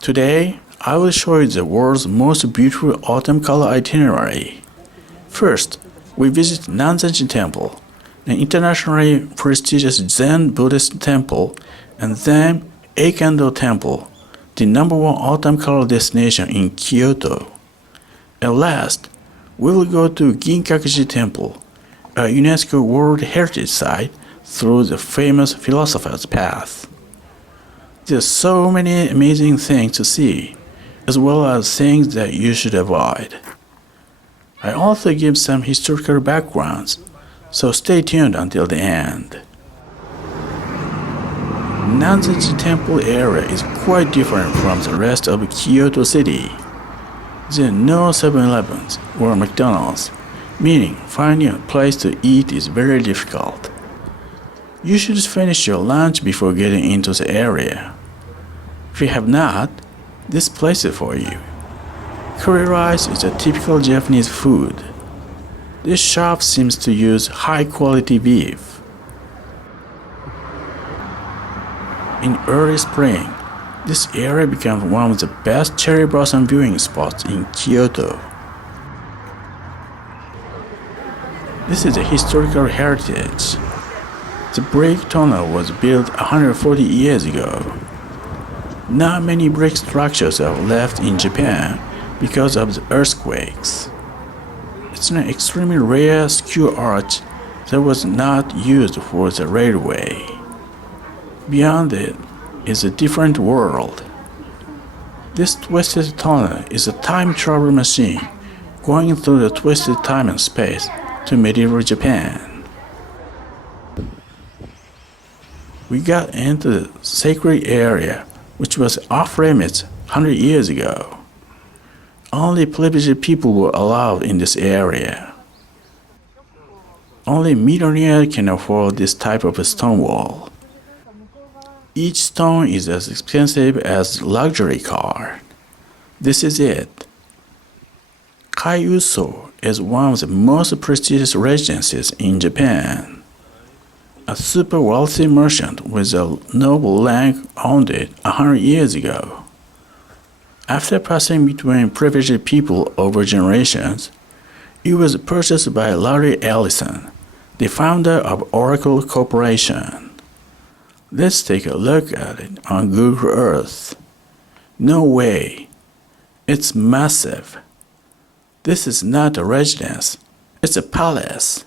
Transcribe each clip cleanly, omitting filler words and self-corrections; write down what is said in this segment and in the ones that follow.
Today, I will show you the world's most beautiful autumn color itinerary. First, we visit Nanzenji Temple, an internationally prestigious Zen Buddhist temple, and then Eikando Temple, the #1 autumn color destination in Kyoto. At last, we will go to Ginkakuji Temple, a UNESCO World Heritage Site, through the famous Philosopher's Path. There's so many amazing things to see, as well as things that you should avoid. I also give some historical backgrounds, so stay tuned until the end. Nanzenji Temple area is quite different from the rest of Kyoto City. There are no 7-Elevens or McDonald's, meaning finding a place to eat is very difficult. You should finish your lunch before getting into the area. If you have not, this place is for you. Curry rice is a typical Japanese food. This shop seems to use high-quality beef. In early spring, this area becomes one of the best cherry blossom viewing spots in Kyoto. This is a historical heritage. The brick tunnel was built 140 years ago. Not many brick structures are left in Japan because of the earthquakes. It's an extremely rare skew arch that was not used for the railway. Beyond it is a different world. This twisted tunnel is a time travel machine going through the twisted time and space to medieval Japan. We got into the sacred area, which was off limits 100 years ago. Only privileged people were allowed in this area. Only millionaires can afford this type of a stone wall. Each stone is as expensive as a luxury car. This is it. Kaiuso is one of the most prestigious residences in Japan. A super wealthy merchant with a noble rank owned it 100 years ago. After passing between privileged people over generations, it was purchased by Larry Ellison, the founder of Oracle Corporation. Let's take a look at it on Google Earth. No way. It's massive. This is not a residence, it's a palace.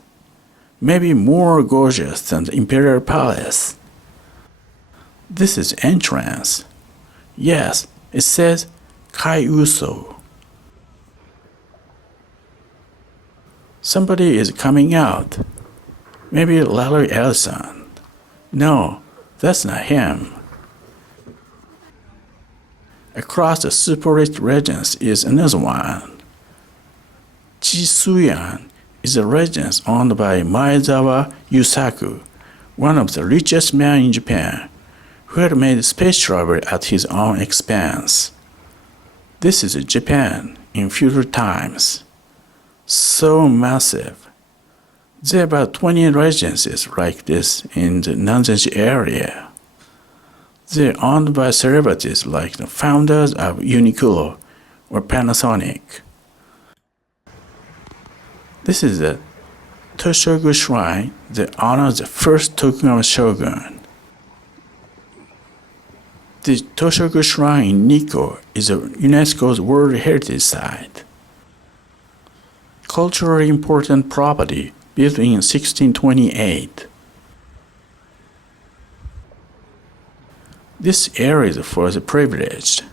Maybe more gorgeous than the Imperial Palace. This is entrance. Yes, it says Kaiuso. Somebody is coming out. Maybe Larry Ellison. No, that's not him. Across the super rich residence is another one. Chisuyan is a residence owned by Maezawa Yusaku, one of the richest men in Japan, who had made space travel at his own expense. This is Japan in feudal times. So massive. There are about 20 residences like this in the Nanzenji area. They're owned by celebrities like the founders of Uniqlo or Panasonic. This is the Toshogu Shrine that honors the first Tokugawa shogun. The Toshogu Shrine in Nikko is a UNESCO's World Heritage Site. Culturally important property built in 1628. This area is for the privileged.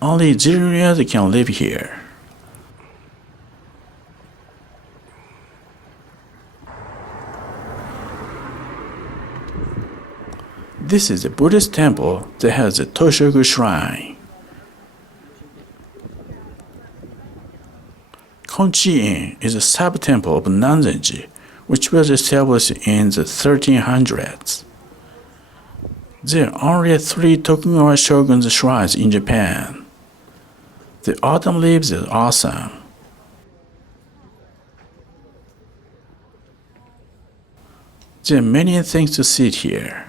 Only billionaires can live here. This is a Buddhist temple that has a Toshogu Shrine. Konchi-in is a sub-temple of Nanzenji, which was established in the 1300s. There are only 3 Tokugawa shoguns shrines in Japan. The autumn leaves is awesome. There are many things to see here.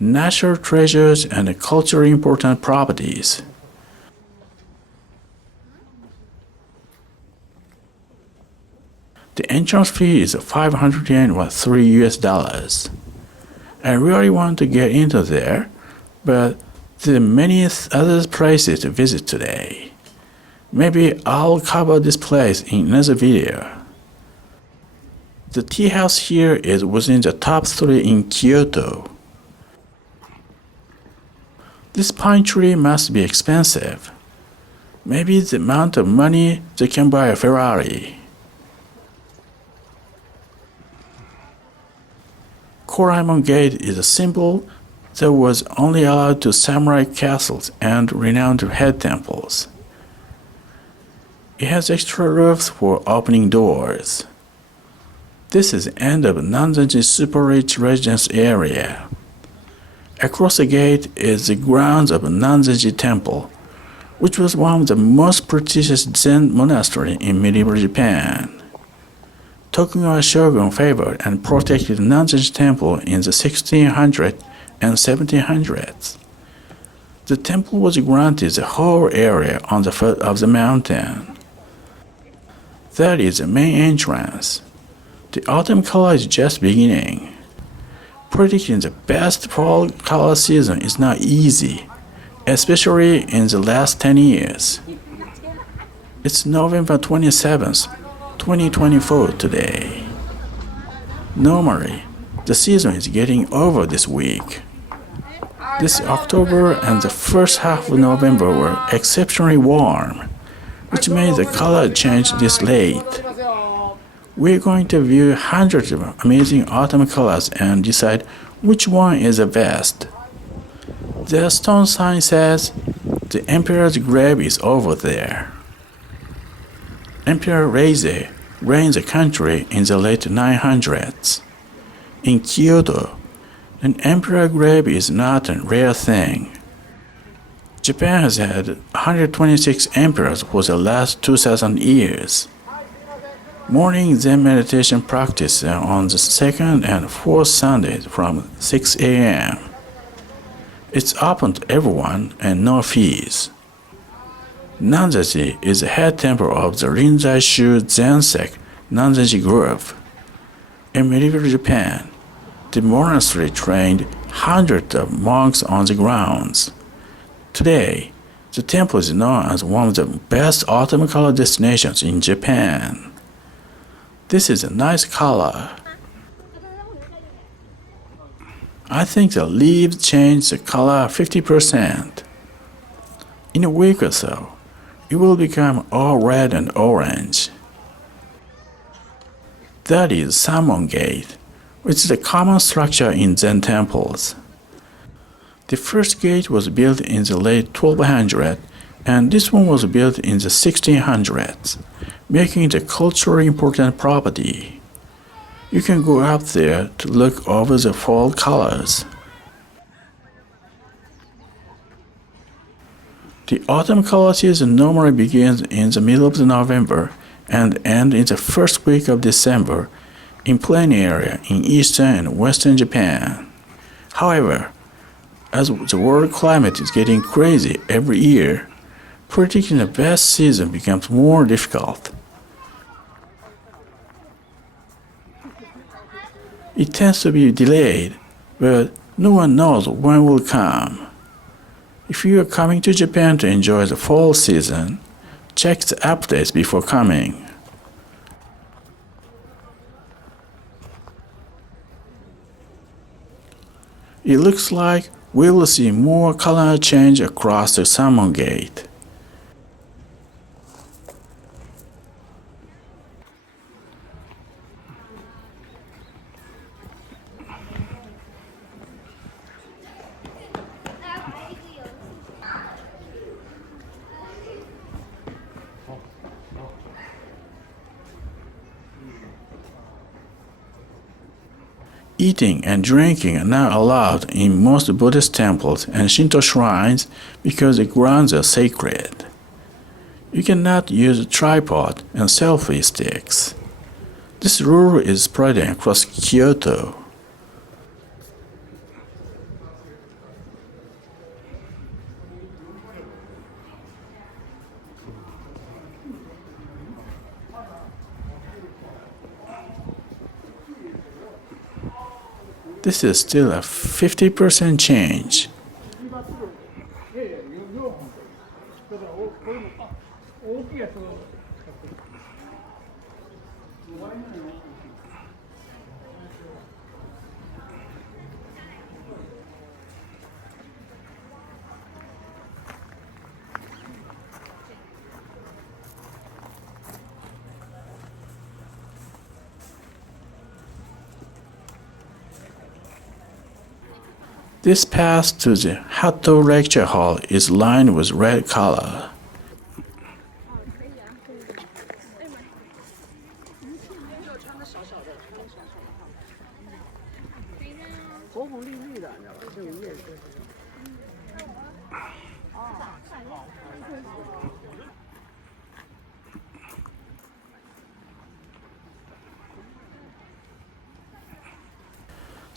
natural treasures and culturally important properties. The entrance fee is 500 yen or $3. I really want to get into there, but there are many other places to visit today. Maybe I'll cover this place in another video. The tea house here is within the top 3 in Kyoto. This pine tree must be expensive. Maybe the amount of money they can buy a Ferrari. Koraemon Gate is a symbol that was only allowed to samurai castles and renowned head temples. It has extra roofs for opening doors. This is the end of Nanzenji Super Rich Residence area. Across the gate is the grounds of Nanzenji Temple, which was one of the most prestigious Zen monasteries in medieval Japan. Tokugawa shogun favored and protected Nanzenji Temple in the 1600s and 1700s. The temple was granted the whole area on the foot of the mountain. That is the main entrance. The autumn color is just beginning. Predicting the best fall color season is not easy, especially in the last 10 years. It's November 27th, 2024 today. Normally, the season is getting over this week. This October and the first half of November were exceptionally warm, which made the color change this late. We're going to view hundreds of amazing autumn colors and decide which one is the best. The stone sign says, "The Emperor's grave is over there." Emperor Reizei reigned the country in the late 900s. In Kyoto, an emperor grave is not a rare thing. Japan has had 126 emperors for the last 2,000 years. Morning Zen meditation practice on the second and fourth Sundays from 6 a.m. It's open to everyone and no fees. Nanzenji is the head temple of the Rinzai-shu Zen sect Nanzenji group. In medieval Japan, the monastery trained hundreds of monks on the grounds. Today, the temple is known as one of the best autumn color destinations in Japan. This is a nice color. I think the leaves change the color 50%. In a week or so, it will become all red and orange. That is Samon Gate, which is a common structure in Zen temples. The first gate was built in the late 1200s, and this one was built in the 1600s, making it a culturally important property. You can go up there to look over the fall colors. The autumn color season normally begins in the middle of November and ends in the first week of December in plain area in eastern and western Japan. However, as the world climate is getting crazy every year, predicting the best season becomes more difficult. It tends to be delayed, but no one knows when it will come. If you are coming to Japan to enjoy the fall season, check the updates before coming. It looks like we will see more color change across the Samon Gate. Eating and drinking are not allowed in most Buddhist temples and Shinto shrines because the grounds are sacred. You cannot use a tripod and selfie sticks. This rule is spreading across Kyoto. this is still a 50% change. This path to the Hatto Lecture Hall is lined with red color.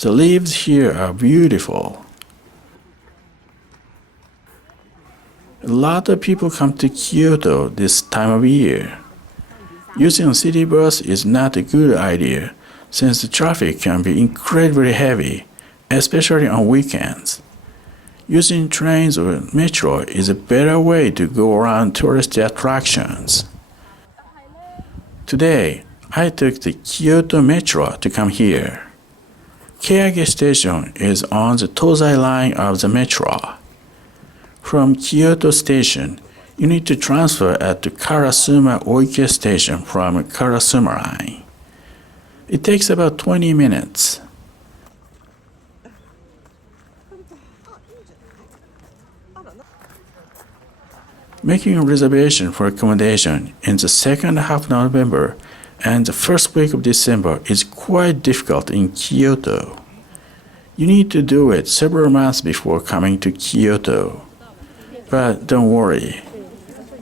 The leaves here are beautiful. A lot of people come to Kyoto this time of year. Using a city bus is not a good idea since the traffic can be incredibly heavy, especially on weekends. Using trains or metro is a better way to go around tourist attractions. Today, I took the Kyoto Metro to come here. Keage Station is on the Tozai line of the metro. From Kyoto Station, you need to transfer at the Karasuma Oike Station from Karasuma line. It takes about 20 minutes. Making a reservation for accommodation in the second half of November and the first week of December is quite difficult in Kyoto. You need to do it several months before coming to Kyoto. But don't worry,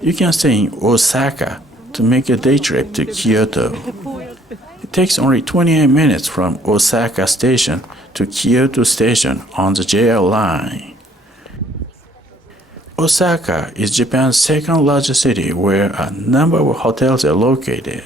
you can stay in Osaka to make a day trip to Kyoto. It takes only 28 minutes from Osaka Station to Kyoto Station on the JR line. Osaka is Japan's second largest city where a number of hotels are located.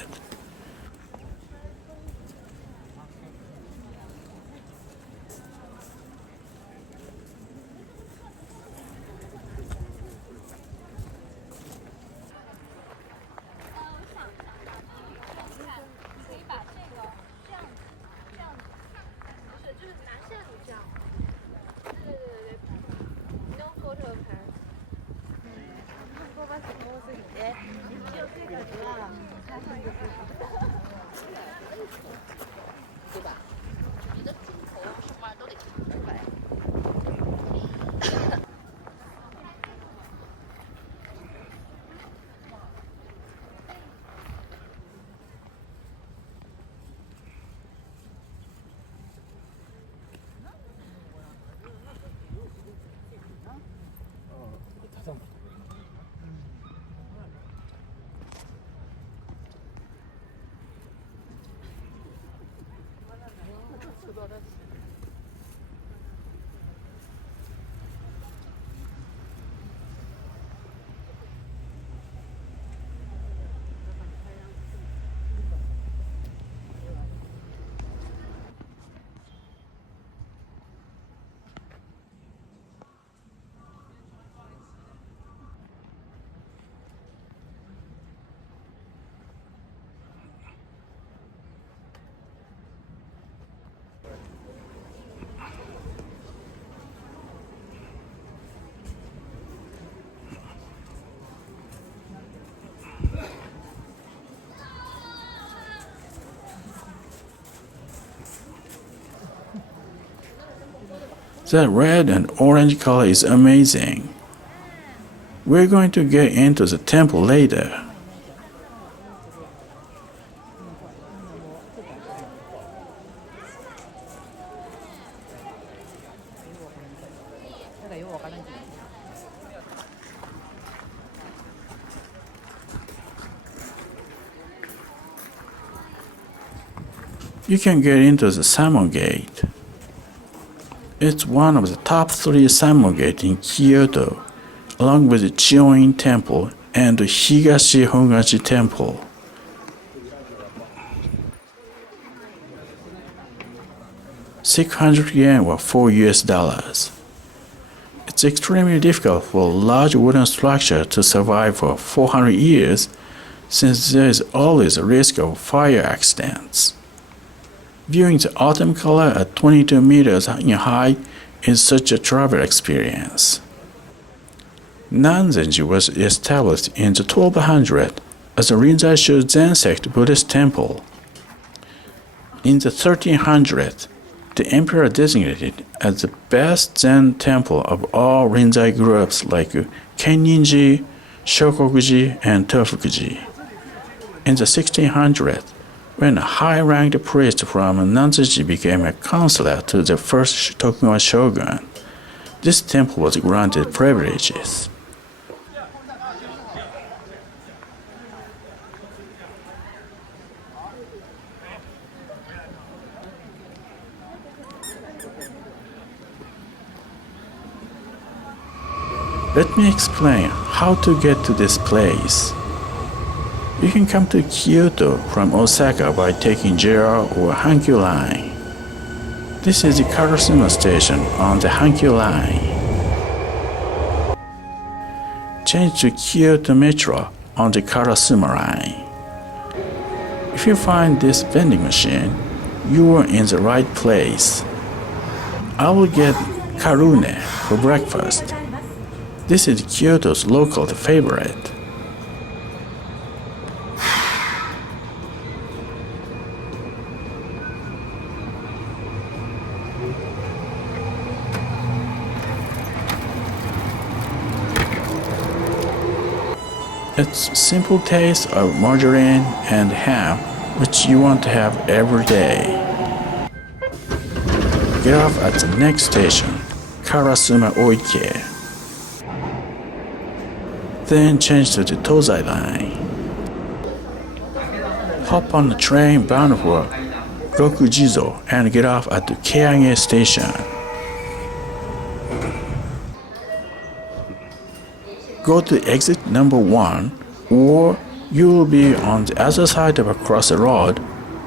That red and orange color is amazing. We're going to get into the temple later. You can get into the Salmon Gate. It's one of the top 3 Salmon Gates in Kyoto, along with the Chioin Temple and the Higashi Hongachi Temple. 600 yen or 4 US dollars. It's extremely difficult for a large wooden structure to survive for 400 years since there is always a risk of fire accidents. Viewing the autumn color at 22 meters in height is such a travel experience. Nanzenji was established in the 1200 as a Rinzai-shu Zen sect Buddhist temple. In the 1300s, the emperor designated as the best Zen temple of all Rinzai groups like Kenninji, Shokokuji, and Tofukuji. In the 1600s, when a high-ranked priest from Nanzenji became a counselor to the first Tokugawa shogun, this temple was granted privileges. Let me explain how to get to this place. You can come to Kyoto from Osaka by taking JR or Hankyu Line. This is the Karasuma station on the Hankyu Line. Change to Kyoto Metro on the Karasuma Line. If you find this vending machine, you are in the right place. I will get karune for breakfast. This is Kyoto's local favorite. It's simple taste of margarine and ham, which you want to have every day. Get off at the next station, Karasuma Oike. Then change to the Tozai Line. Hop on the train bound for Rokujizo and get off at the Keage station. Go to exit number 1, or you will be on the other side of across the road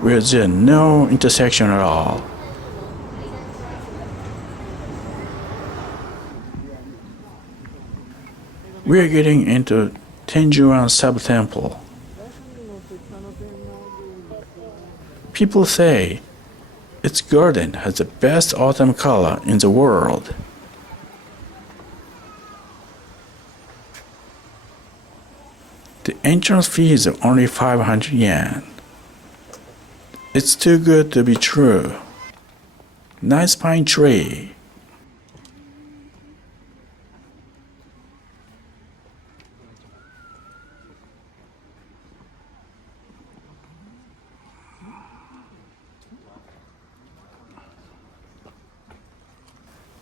where there is no intersection at all. We are getting into Tenjuan Sub-Temple. People say its garden has the best autumn color in the world. The entrance fee is only 500 yen. It's too good to be true. Nice pine tree.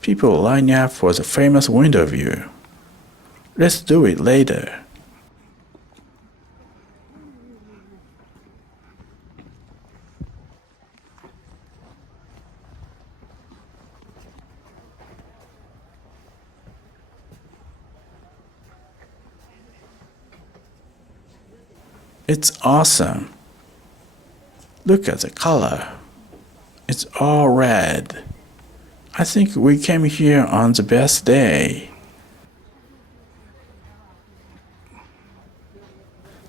People line up for the famous window view. Let's do it later. It's awesome. Look at the color. It's all red. I think we came here on the best day.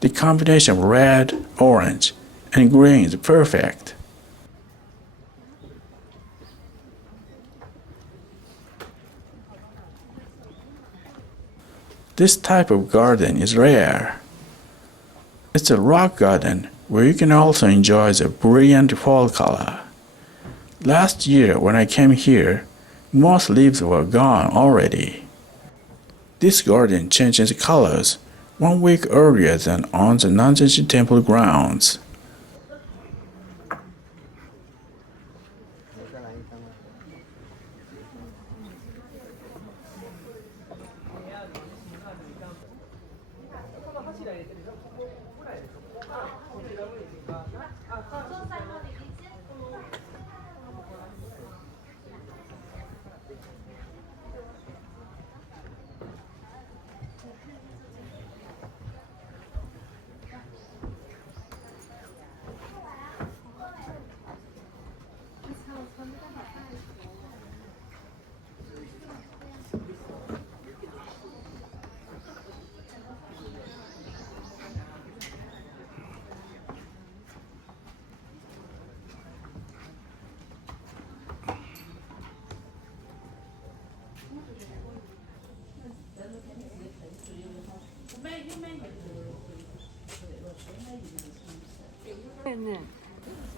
The combination of red, orange, and green is perfect. This type of garden is rare. It's a rock garden where you can also enjoy the brilliant fall color. Last year when I came here, most leaves were gone already. This garden changes colors 1 week earlier than on the Nanzenji Temple grounds.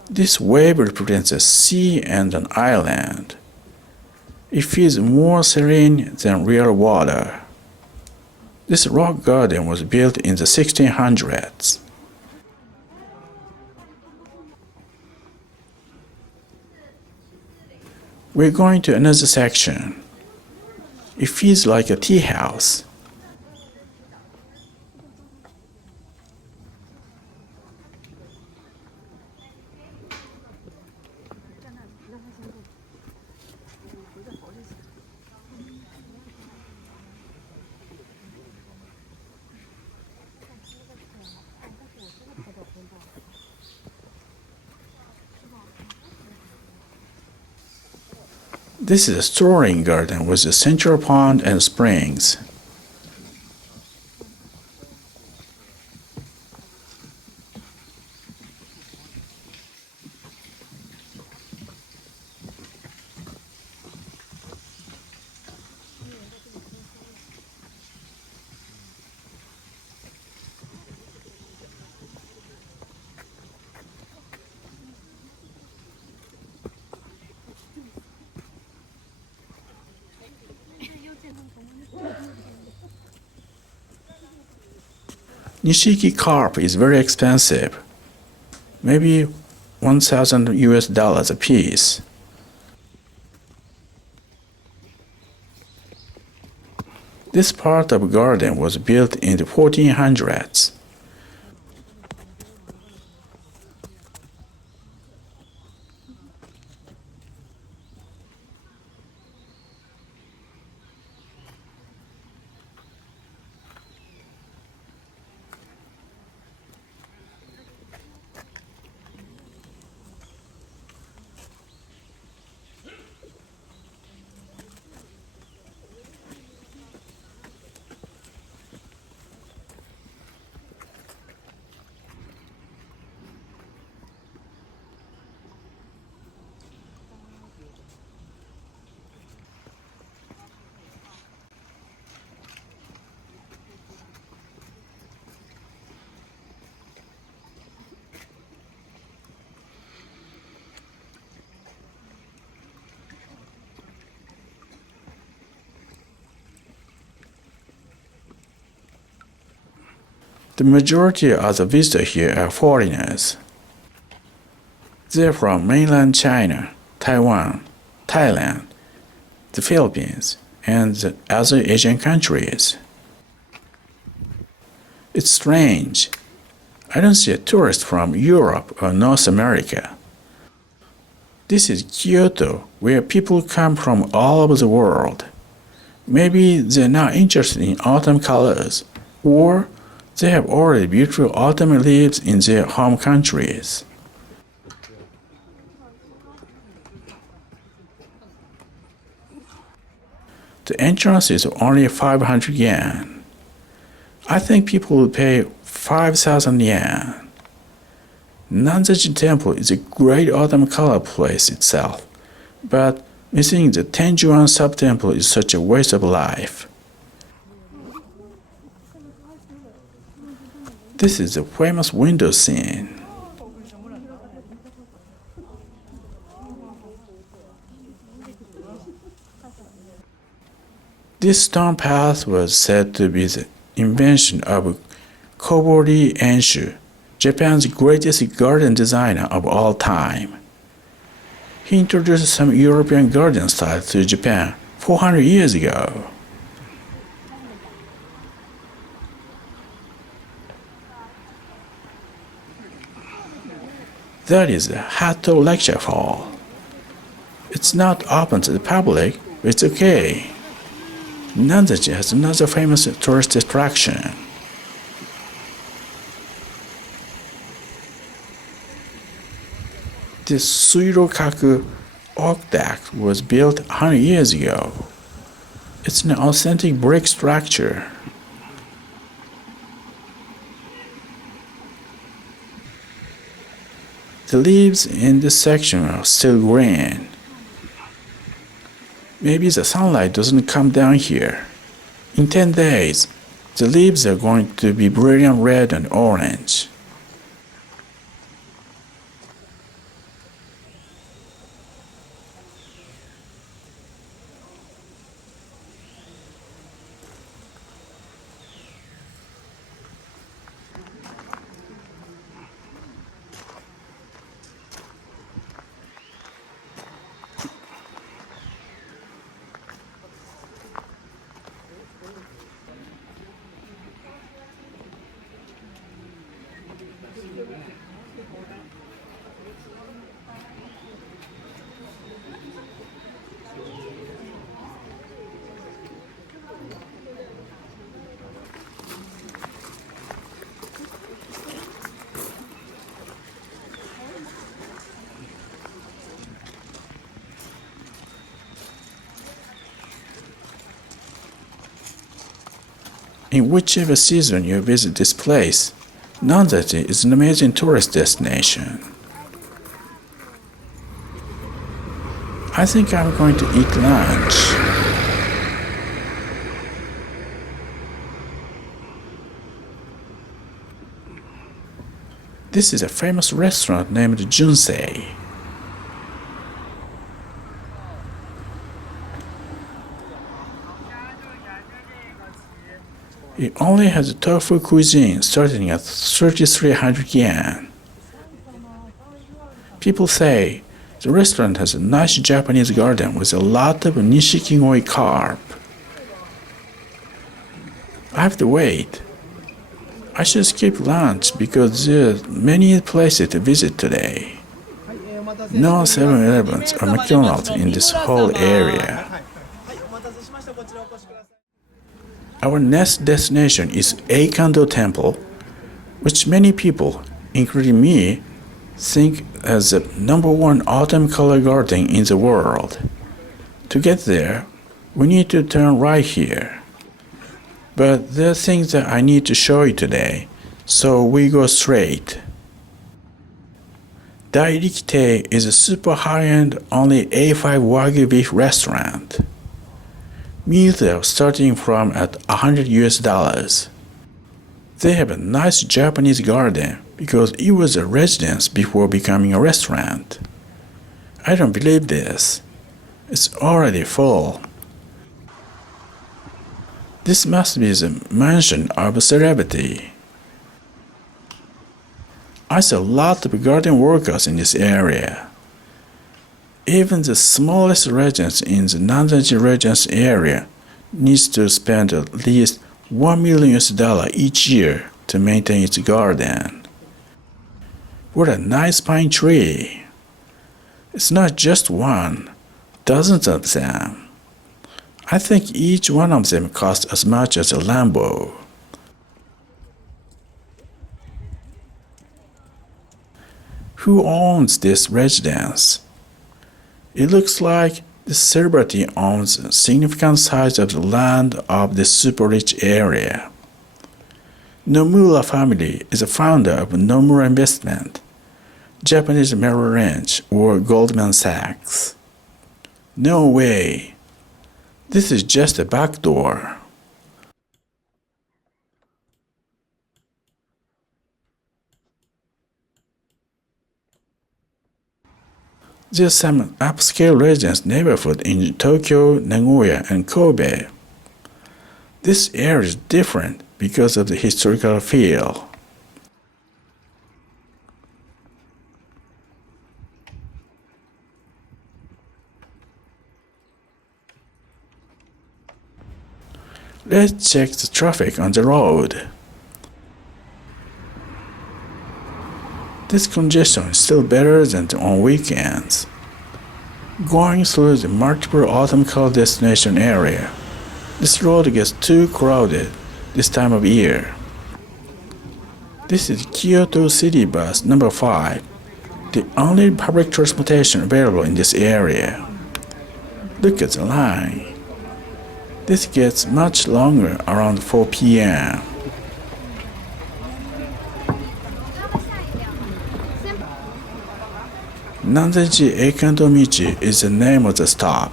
This wave represents a sea and an island. It feels more serene than real water. This rock garden was built in the 1600s. We're going to another section. It feels like a tea house. This is a strolling garden with a central pond and springs. Nishiki carp is very expensive, maybe 1,000 US dollars a piece. This part of the garden was built in the 1400s. The majority of the visitors here are foreigners. They're from mainland China, Taiwan, Thailand, the Philippines, and the other Asian countries. It's strange. I don't see a tourist from Europe or North America. This is Kyoto, where people come from all over the world. Maybe they're not interested in autumn colors, or they have already beautiful autumn leaves in their home countries. The entrance is only 500 yen. I think people will pay 5,000 yen. Nanzaji Temple is a great autumn color place itself, but missing the Tenjuan sub-temple is such a waste of life. This is a famous window scene. This stone path was said to be the invention of Kobori Enshu, Japan's greatest garden designer of all time. He introduced some European garden styles to Japan 400 years ago. That is the Hatto Lecture Hall. It's not open to the public, but it's okay. Nanzaji has another famous tourist attraction. This Suirokaku oak deck was built 100 years ago. It's an authentic brick structure. The leaves in this section are still green. Maybe the sunlight doesn't come down here. In 10 days, The leaves are going to be brilliant red and orange. In whichever season you visit this place, Nanzaji is an amazing tourist destination. I think I'm going to eat lunch. This is a famous restaurant named Junsei. It only has a tofu cuisine starting at 3,300 yen. People say the restaurant has a nice Japanese garden with a lot of nishikigoi carp. I have to wait. I should skip lunch because there are many places to visit today. No 7-Elevens or McDonald's in this whole area. Our next destination is Eikando Temple, which many people, including me, think as the #1 autumn color garden in the world. To get there, we need to turn right here. But there are things that I need to show you today, so we go straight. Dairikite is a super high-end, only A5 Wagyu beef restaurant. Meals are starting from at $100. They have a nice Japanese garden because it was a residence before becoming a restaurant. I don't believe this. It's already full. This must be the mansion of a celebrity. I saw a lot of garden workers in this area. Even the smallest residence in the Nanzaji Residence area needs to spend at least $1 million each year to maintain its garden. What a nice pine tree! It's not just one, dozens of them. I think each one of them costs as much as a Lambo. Who owns this residence? It looks like the celebrity owns a significant size of the land of the super rich area. Nomura family is a founder of Nomura Investment, Japanese Merrill Lynch, or Goldman Sachs. No way. This is just a back door. There's some upscale residence neighborhood in Tokyo, Nagoya, and Kobe. This area is different because of the historical feel. Let's check the traffic on the road. This congestion is still better than on weekends. Going through the multiple autumn color destination area, this road gets too crowded this time of year. This is Kyoto City Bus number 5, the only public transportation available in this area. Look at the line. This gets much longer around 4 p.m. Nanzaji Eikando Michi is the name of the stop.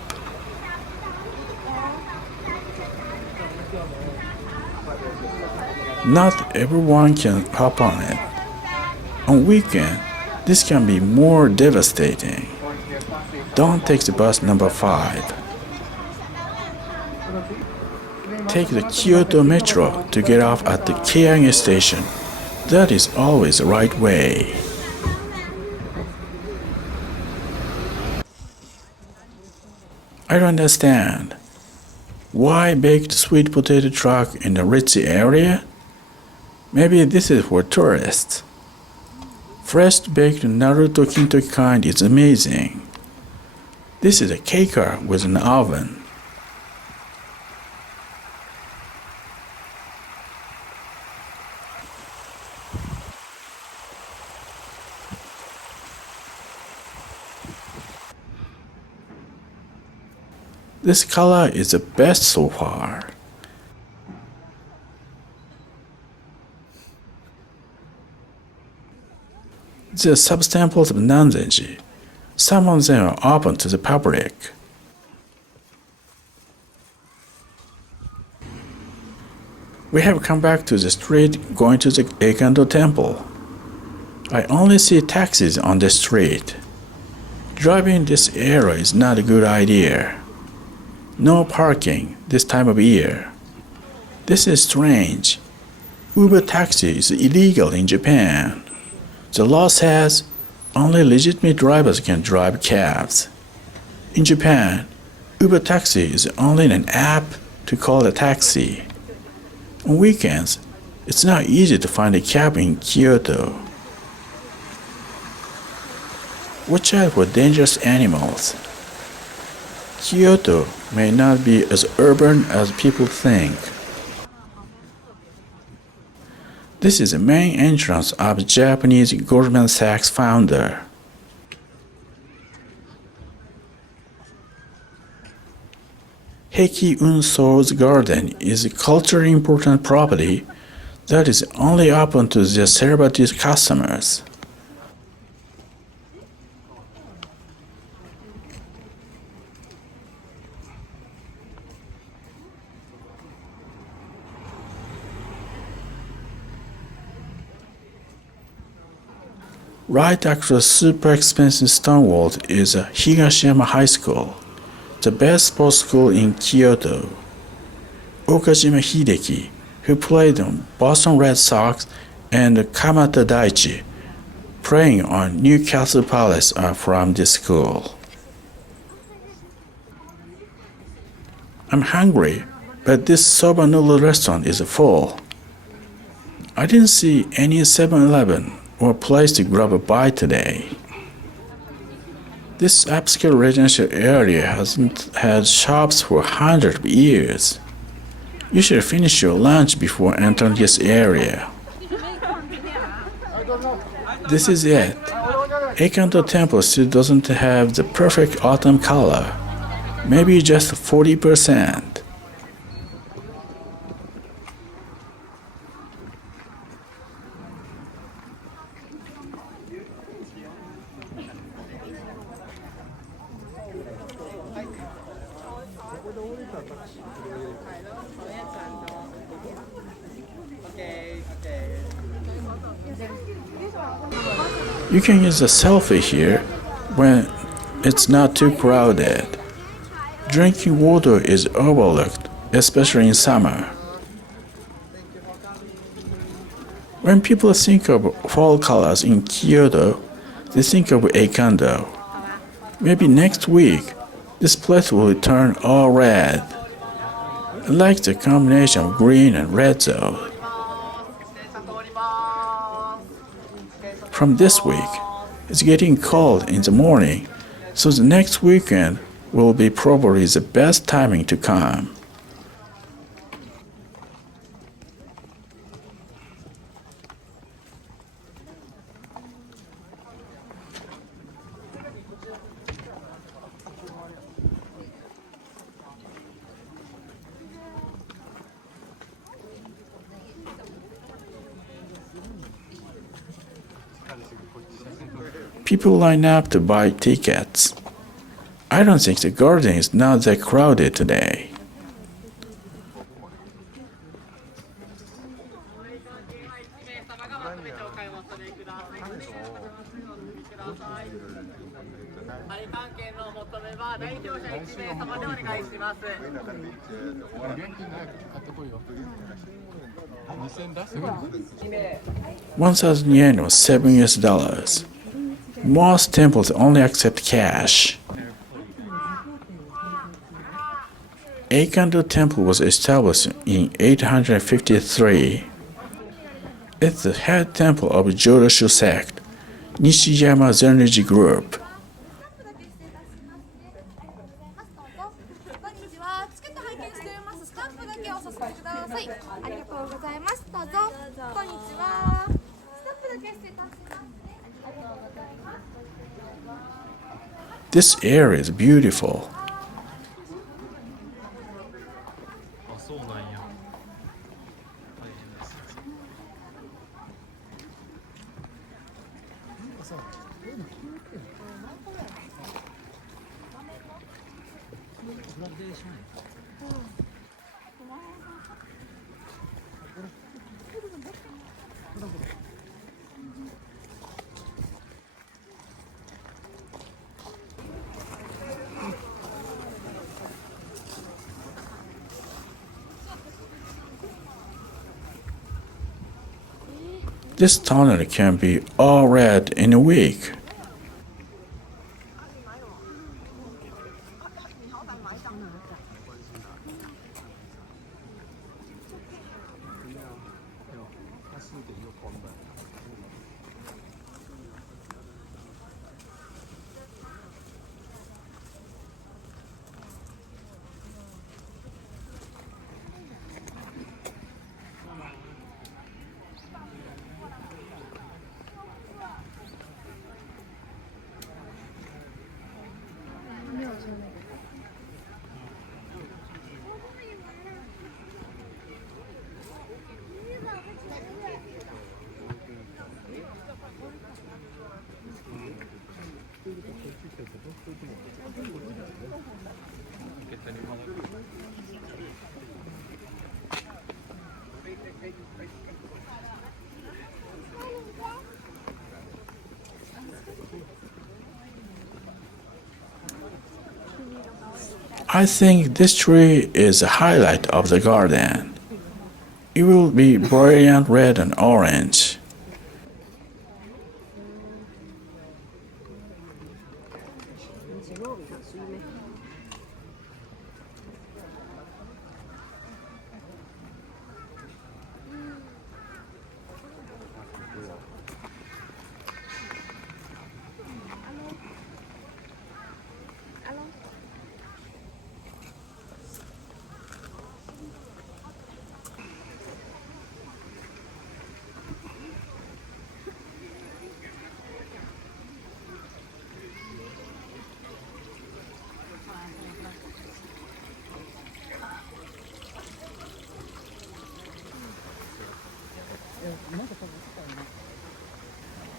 Not everyone can hop on it. On weekend, this can be more devastating. Don't take the bus number 5. Take the Kyoto Metro to get off at the Keage station. That is always the right way. I don't understand. Why baked sweet potato truck in the ritzy area? Maybe this is for tourists. Fresh baked Naruto Kintoki kind is amazing. This is a K-car with an oven. This color is the best so far. The sub-samples of Nanzenji. Some of them are open to the public. We have come back to the street going to the Eikando Temple. I only see taxis on the street. Driving this area is not a good idea. No parking this time of year. This is strange. Uber taxi is illegal in Japan. The law says only legitimate drivers can drive cabs. In Japan, Uber taxi is only an app to call a taxi. On weekends, it's not easy to find a cab in Kyoto. Watch out for dangerous animals. Kyoto may not be as urban as people think. This is the main entrance of Japanese Goldman Sachs founder. Heiki Unso's garden is a culturally important property that is only open to the celebrity customers. Right across super expensive stone wall is Higashiyama High School, the best sports school in Kyoto. Okajima Hideki, who played on Boston Red Sox, and Kamata Daichi, playing on Newcastle Palace, are from this school. I'm hungry, but this soba noodle restaurant is full. I didn't see any 7-Eleven or place to grab a bite today. This upscale residential area hasn't had shops for hundreds of years. You should finish your lunch before entering this area. This is it. Eikando Temple still doesn't have the perfect autumn color. Maybe just 40%. You can use a selfie here when it's not too crowded. Drinking water is overlooked, especially in summer. When people think of fall colors in Kyoto, they think of Eikando. Maybe next week, this place will turn all red. I like the combination of green and red though. From this week, it's getting cold in the morning, so the next weekend will be probably the best timing to come. People line up to buy tickets. I don't think the garden is not that crowded today. 1,000 yen was $7 US. Most temples only accept cash. Eikando Temple was established in 853. It's the head temple of Jodoshu sect, Nishiyama Zenriji group. ありがとうございます。どうぞ。こんにちは。スタッフだけ失礼いたしますね。ありがとうございます。 This area is beautiful. This tunnel can be all red in a week. I think this tree is the highlight of the garden. It will be brilliant red and orange.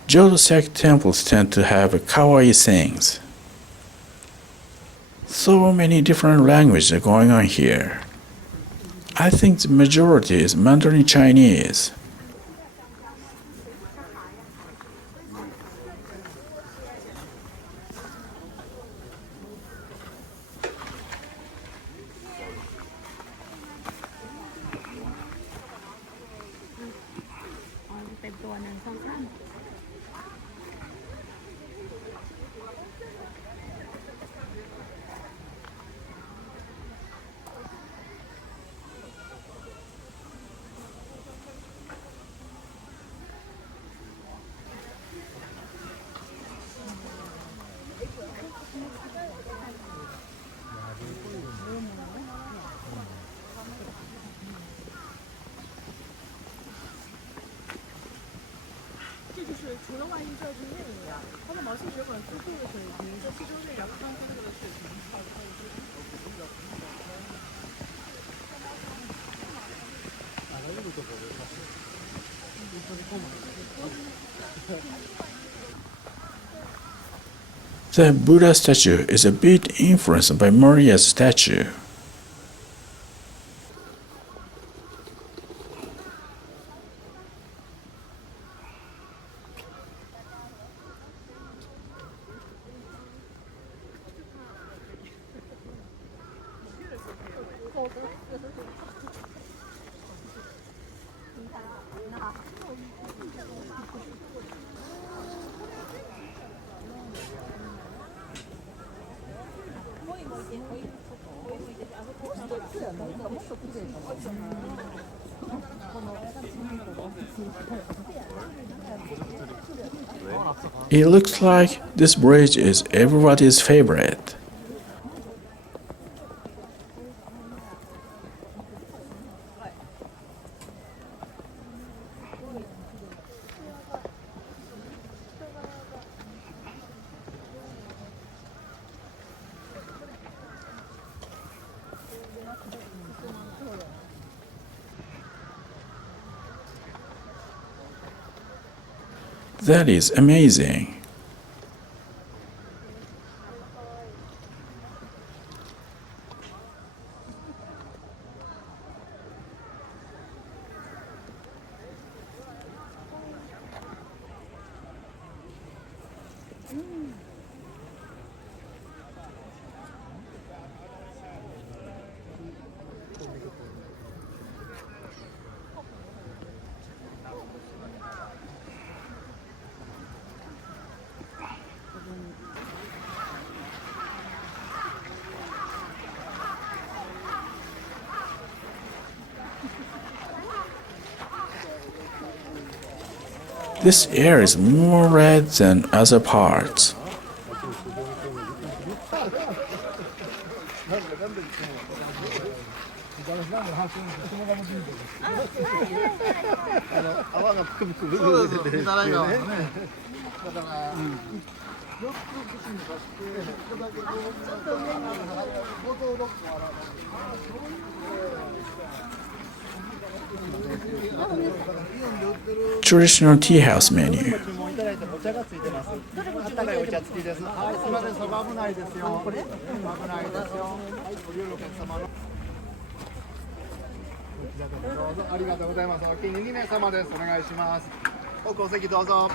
Jodo sect temples tend to have kawaii things. So many different languages are going on here. I think the majority is Mandarin Chinese. The Buddha statue is a bit influenced by Maria's statue. It looks like this bridge is everybody's favorite. That is amazing. This air is more red than other parts. Traditional tea house menu. あったかいお茶付きです。はい、すみません、そこ危ないですよ。これ？危ないですよ。はい、ご利用のお客様の。こちらでどうぞ。ありがとうございます。お気に入り2名様です。お願いします。奥お席どうぞ。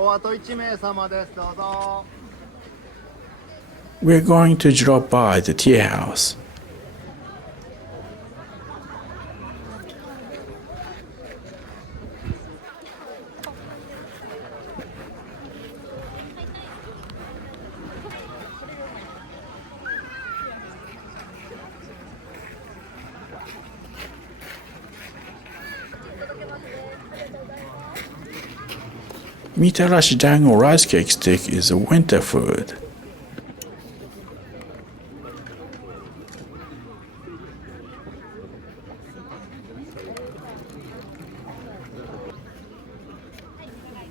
おあと1名様です。どうぞ。 We're going to drop by the tea house. Mitarashi dango rice cake stick is a winter food.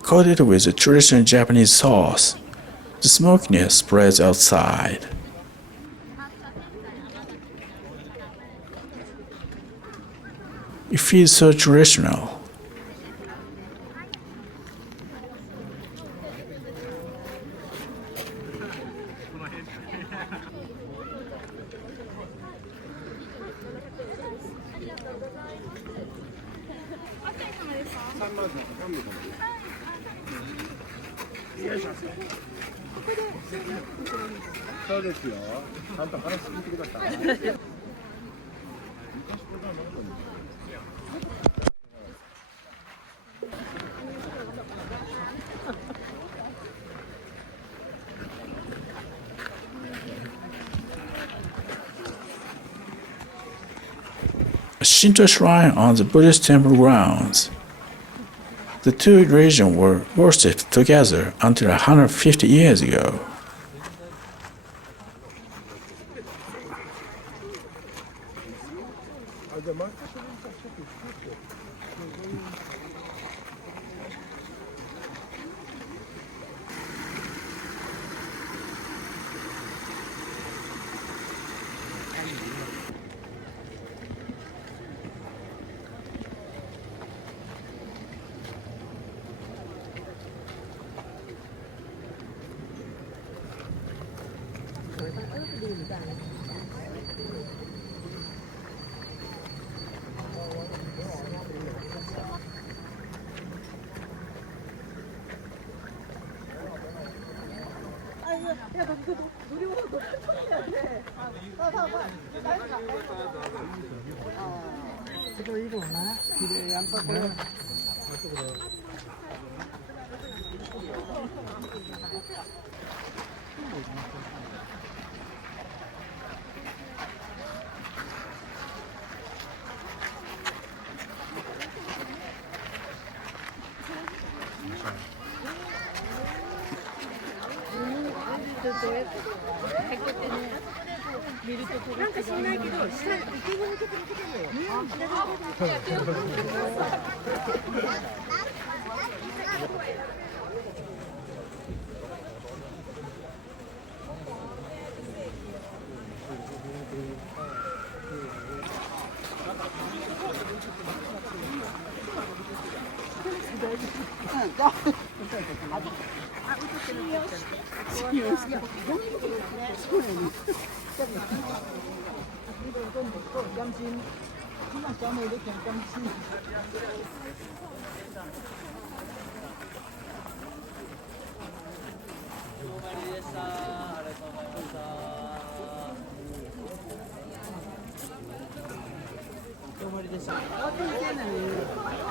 Coated with a traditional Japanese sauce, the smokiness spreads outside. It feels so traditional. そうですよ。ちゃんと話聞いてください。A Shinto shrine on the Buddhist temple grounds. The two religions were worshipped together until 150 years ago.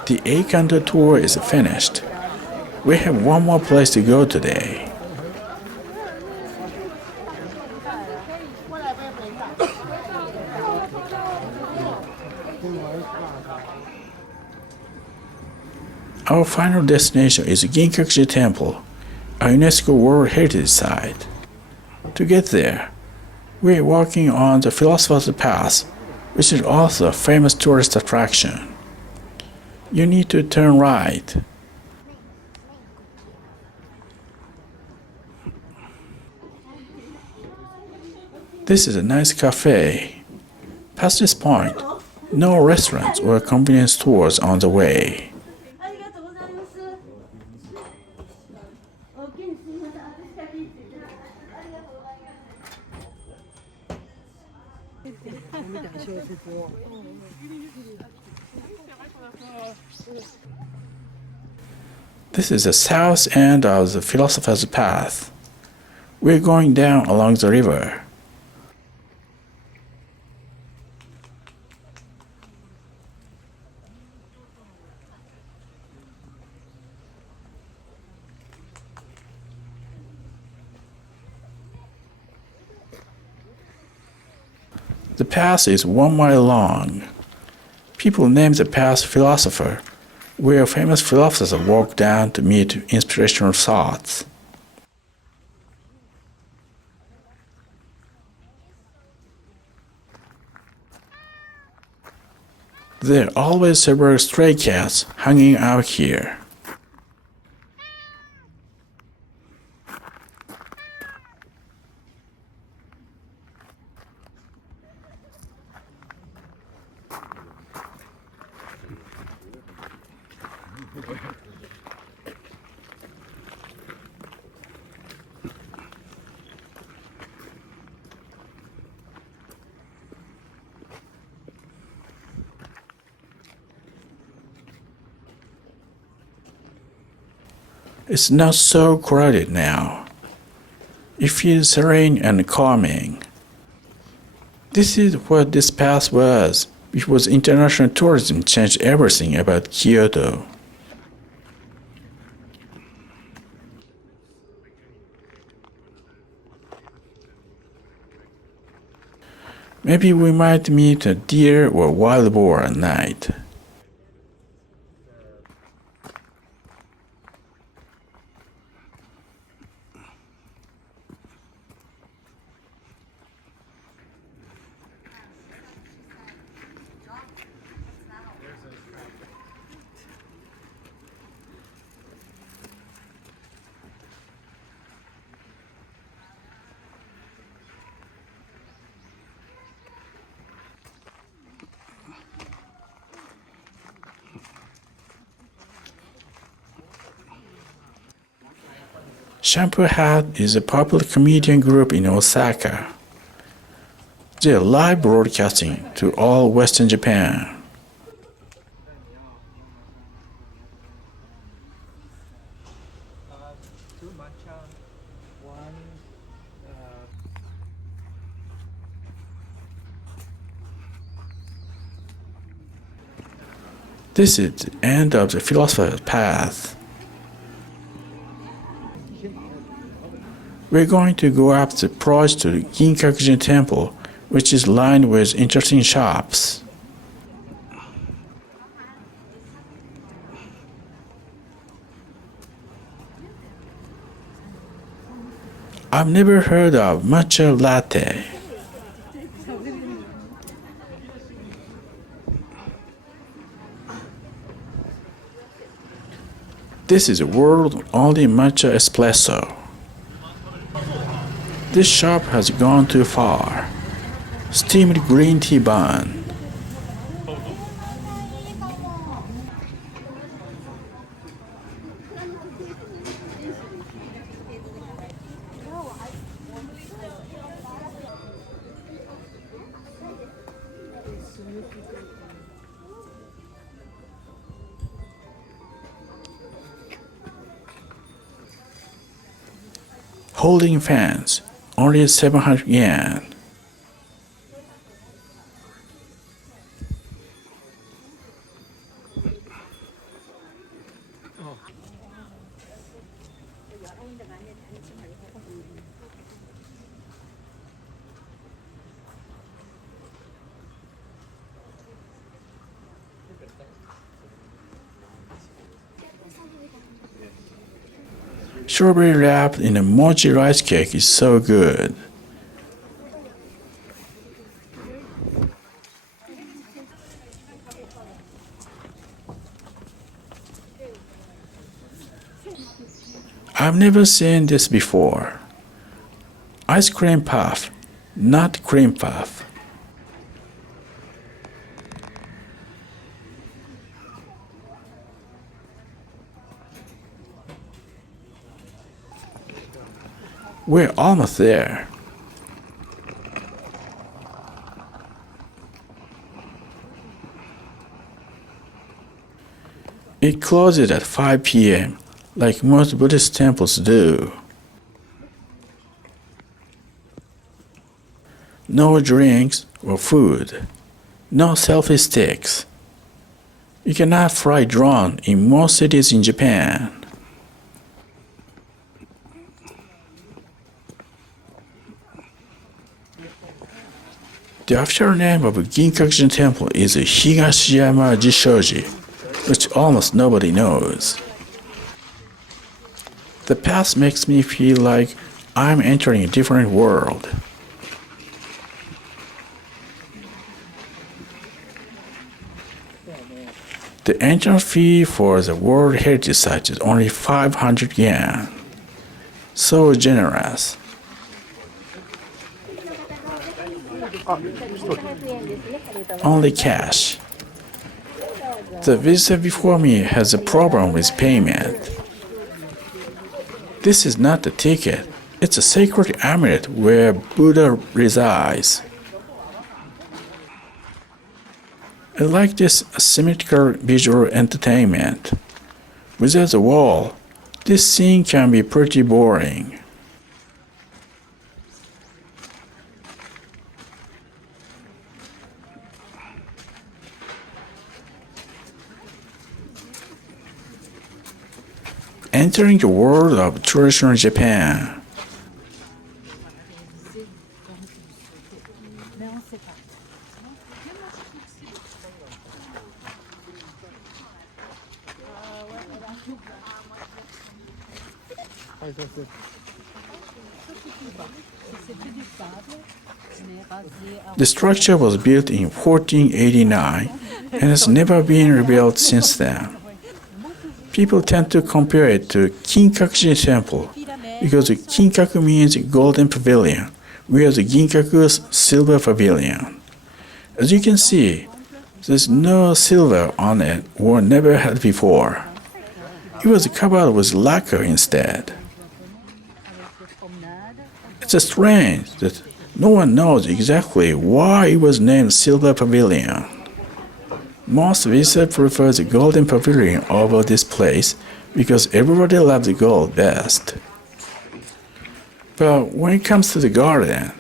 The Eikanto tour is finished. We have one more place to go today. Our final destination is Ginkakuji Temple, a UNESCO World Heritage Site. To get there, we are walking on the Philosopher's Path, which is also a famous tourist attraction. You need to turn right. This is a nice cafe. Past this point, no restaurants or convenience stores on the way. This is the south end of the Philosopher's Path. We're going down along the river. The path is 1 mile long. People name the path Philosopher, where famous philosophers walk down to meet inspirational thoughts. There are always several stray cats hanging out here. It's not so crowded now. It feels serene and calming. This is what this path was before international tourism changed everything about Kyoto. Maybe we might meet a deer or wild boar at night. Shampoo Hat is a popular comedian group in Osaka. They are live broadcasting to all Western Japan. This is the end of the philosopher's path. We're going to go up the approach to the Ginkakujin Temple, which is lined with interesting shops. I've never heard of matcha latte. This is the world's only matcha espresso. This shop has gone too far. Steamed green tea bun. Holding fans, only 700 yen. Strawberry wrapped in a mochi rice cake is so good. I've never seen this before. Ice cream puff, not cream puff. We're almost there. It closes at 5 p.m., like most Buddhist temples do. No drinks or food. No selfie sticks. You cannot fly drone in most cities in Japan. The official name of Ginkakujin Temple is Higashiyama Jishoji, which almost nobody knows. The path makes me feel like I'm entering a different world. The entrance fee for the World Heritage Site is only 500 yen. So generous. Only cash. The visitor before me has a problem with payment. This is not a ticket. It's a sacred amulet where Buddha resides. I like this asymmetrical visual entertainment. Without the wall, This scene can be pretty boring. Entering the world of traditional Japan. The structure was built in 1489 and has never been rebuilt since then. People tend to compare it to Kinkakuji Temple because Kinkaku means golden pavilion, whereas Ginkaku's silver pavilion. As you can see, there's no silver on it or never had before. It was covered with lacquer instead. It's strange that no one knows exactly why it was named Silver Pavilion. Most visitors prefer the Golden Pavilion over this place because everybody loves the gold best. But when it comes to the garden,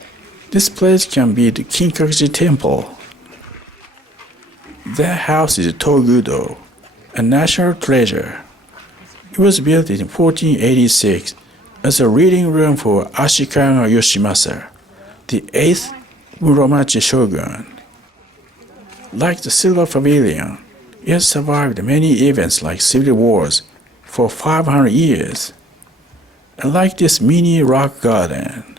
this place can be the Kinkakuji Temple. That house is Togudo, a national treasure. It was built in 1486 as a reading room for Ashikaga Yoshimasa, the 8th Muromachi shogun. Like the Silver Pavilion, it has survived many events like civil wars for 500 years. And like this mini rock garden.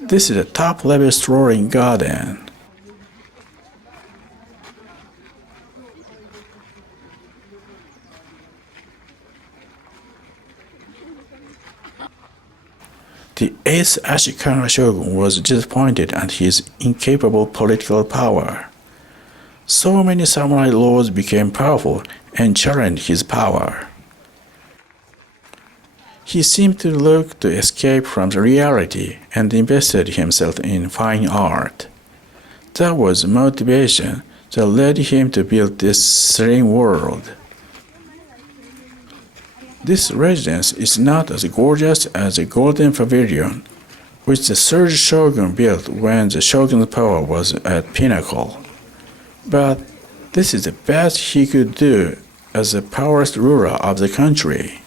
This is a top-level strolling garden. The 8th Ashikaga shogun was disappointed at his incapable political power. So many samurai lords became powerful and challenged his power. He seemed to look to escape from the reality and invested himself in fine art. That was the motivation that led him to build this serene world. This residence is not as gorgeous as the Golden Pavilion, which the third shogun built when the shogun's power was at pinnacle. But this is the best he could do as the powerful ruler of the country.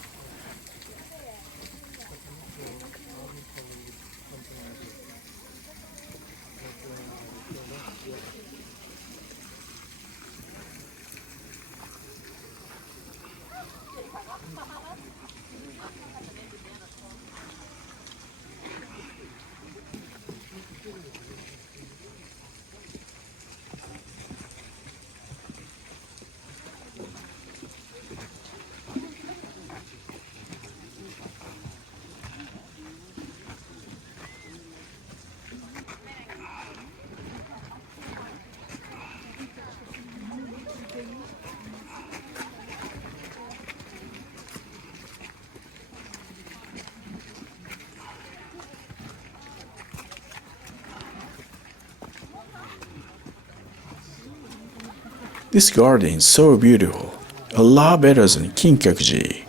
This garden is so beautiful, a lot better than Kinkakuji.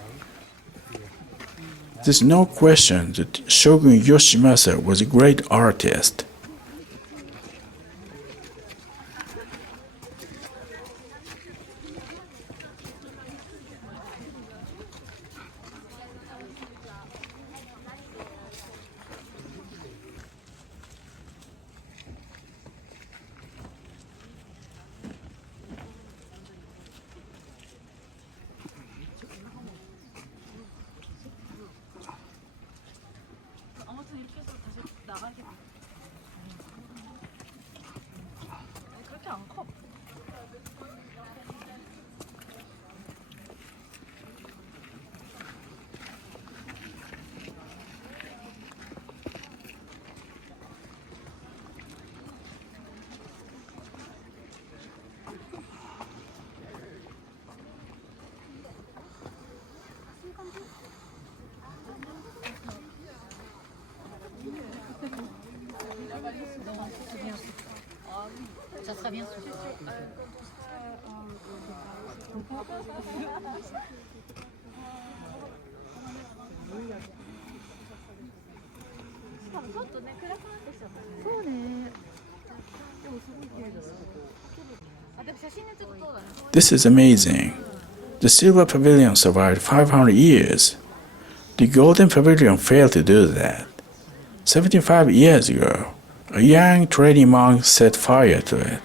There's no question that Shogun Yoshimasa was a great artist. ça sera bien sûr. This is amazing. The Silver Pavilion survived 500 years. The Golden Pavilion failed to do that. 75 years ago, a young trading monk set fire to it.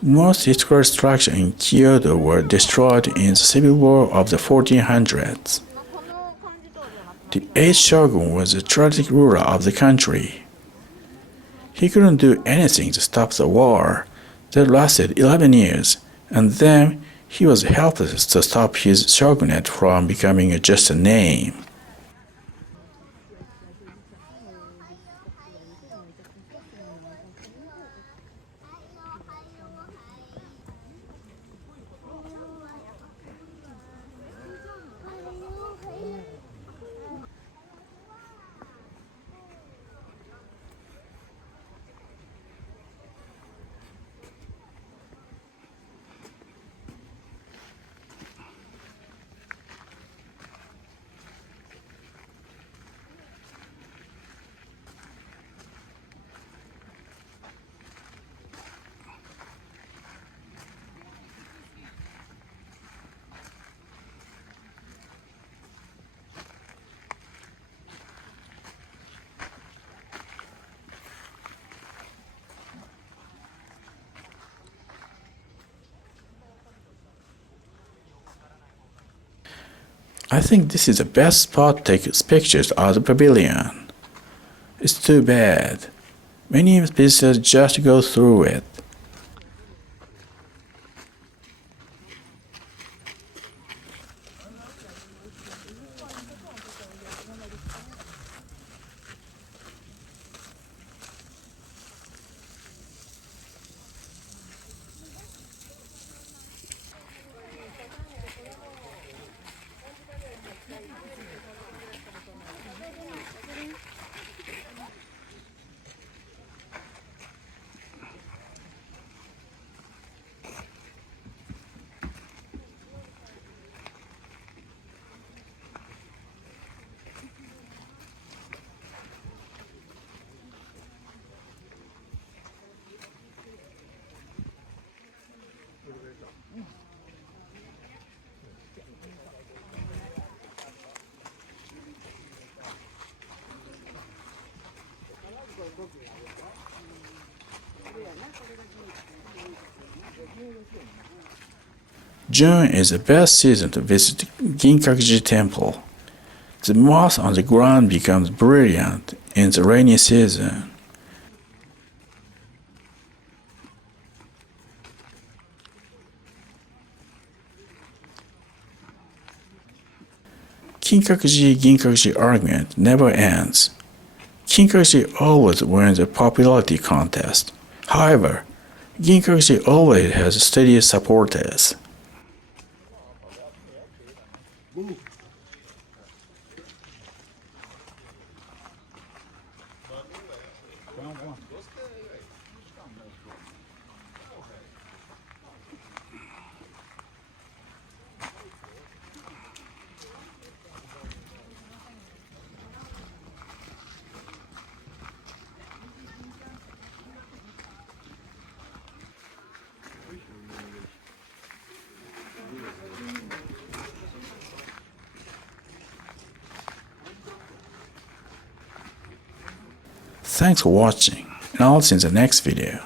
Most historical structures in Kyoto were destroyed in the civil war of the 1400s. The 8th shogun was a tragic ruler of the country. He couldn't do anything to stop the war that lasted 11 years, and then he was helpless to stop his shogunate from becoming just a name. I think this is the best spot to take pictures of the pavilion. It's too bad. Many visitors just go through it. June is the best season to visit Ginkakuji Temple. The moss on the ground becomes brilliant in the rainy season. Ginkakuji argument never ends. Ginkakuji always wins the popularity contest. However, Ginkakuji always has steady supporters. Thanks for watching, and I'll see you in the next video.